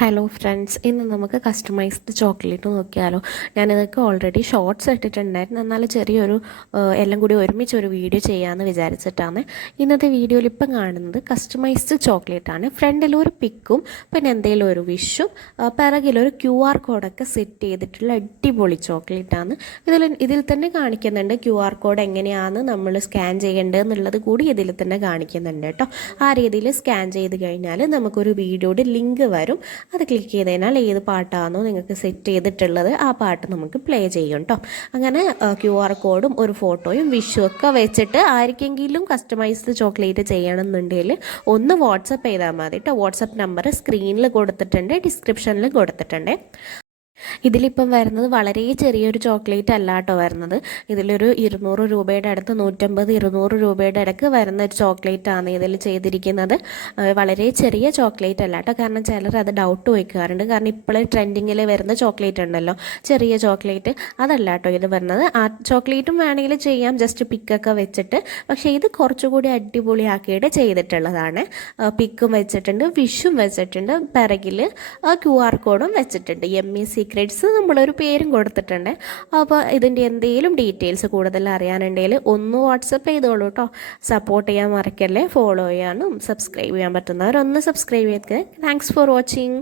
Hello friends ഇന്ന് നമുക്ക് customised chocolate നോക്കിയാലോ. ഞാനിതൊക്കെ ഓൾറെഡി ഷോർട്ട്സ് ഇട്ടിട്ടുണ്ടായിരുന്നു. എന്നാൽ ചെറിയൊരു എല്ലാം കൂടി ഒരുമിച്ച് ഒരു വീഡിയോ ചെയ്യാമെന്ന് വിചാരിച്ചിട്ടാണ് ഇന്നത്തെ വീഡിയോയിൽ ഇപ്പം കാണുന്നത് കസ്റ്റമൈസ്ഡ് ചോക്ലേറ്റ് ആണ്. ഫ്രണ്ടിൽ ഒരു പിക്കും പിന്നെ എന്തെങ്കിലും ഒരു വിഷും പിറകിലൊരു ക്യു ആർ കോഡൊക്കെ സെറ്റ് ചെയ്തിട്ടുള്ള അടിപൊളി ചോക്ലേറ്റ് ആണ്. ഇതിൽ ഇതിൽ തന്നെ കാണിക്കുന്നുണ്ട് ക്യു ആർ കോഡ് എങ്ങനെയാണ് നമ്മൾ സ്കാൻ ചെയ്യേണ്ടത് എന്നുള്ളത് കൂടി ഇതിൽ തന്നെ കാണിക്കുന്നുണ്ട് കേട്ടോ. ആ രീതിയിൽ സ്കാൻ ചെയ്ത് കഴിഞ്ഞാൽ നമുക്കൊരു വീഡിയോയുടെ ലിങ്ക് വരും. അത് ക്ലിക്ക് ചെയ്ത് കഴിഞ്ഞാൽ ഏത് പാട്ടാണോ നിങ്ങൾക്ക് സെറ്റ് ചെയ്തിട്ടുള്ളത് ആ പാട്ട് നമുക്ക് പ്ലേ ചെയ്യും കേട്ടോ അങ്ങനെ ക്യു ആർ കോഡും ഒരു ഫോട്ടോയും വിഷു ഒക്കെ വെച്ചിട്ട് ആർക്കെങ്കിലും കസ്റ്റമൈസ്ഡ് ചോക്ലേറ്റ് ചെയ്യണമെന്നുണ്ടെങ്കിൽ ഒന്ന് വാട്സപ്പ് ചെയ്താൽ മതി കേട്ടോ വാട്സപ്പ് നമ്പർ സ്ക്രീനിൽ കൊടുത്തിട്ടുണ്ട് ഡിസ്ക്രിപ്ഷനിൽ കൊടുത്തിട്ടുണ്ട്. ഇതിലിപ്പം വരുന്നത് വളരെ ചെറിയൊരു ചോക്ലേറ്റ് അല്ല കേട്ടോ വരുന്നത്. ഇതിലൊരു ഇരുന്നൂറ് രൂപയുടെ അടുത്ത് നൂറ്റമ്പത് ഇരുന്നൂറ് രൂപയുടെ ഇടയ്ക്ക് വരുന്ന ഒരു ചോക്ലേറ്റ് ആണ് ഇതിൽ ചെയ്തിരിക്കുന്നത്. വളരെ ചെറിയ ചോക്ലേറ്റ് അല്ല കേട്ടോ. കാരണം ചിലർ അത് ഡൗട്ട് വയ്ക്കാറുണ്ട് കാരണം ഇപ്പോഴും ട്രെൻഡിങ്ങിൽ വരുന്ന ചോക്ലേറ്റ് ഉണ്ടല്ലോ. ചെറിയ ചോക്ലേറ്റ് അതല്ല കേട്ടോ ഇത് വരുന്നത്. ആ ചോക്ലേറ്റും വേണമെങ്കിൽ ചെയ്യാം. ജസ്റ്റ് പിക്കൊക്കെ വെച്ചിട്ട്. പക്ഷേ ഇത് കുറച്ചുകൂടി അടിപൊളിയാക്കിയിട്ട് ചെയ്തിട്ടുള്ളതാണ്. പിക്കും വെച്ചിട്ടുണ്ട് വിഷും വെച്ചിട്ടുണ്ട് പിറകിൽ ക്യു ആർ കോഡും വെച്ചിട്ടുണ്ട്. എം ഇ സീക്രട്സ് നമ്മളൊരു പേരും കൊടുത്തിട്ടുണ്ട്. അപ്പോൾ ഇതിന്റെ എന്തെങ്കിലും ഡീറ്റെയിൽസ് കൂടുതൽ അറിയാനുണ്ടെങ്കിൽ ഒന്ന് വാട്സപ്പ് ചെയ്തോളൂ കേട്ടോ സപ്പോർട്ട് ചെയ്യാൻ മറക്കല്ലേ ഫോളോ ചെയ്യാനും സബ്സ്ക്രൈബ് ചെയ്യാൻ പറ്റുന്നവരൊന്ന് സബ്സ്ക്രൈബ് ചെയ്ത്. Thanks for watching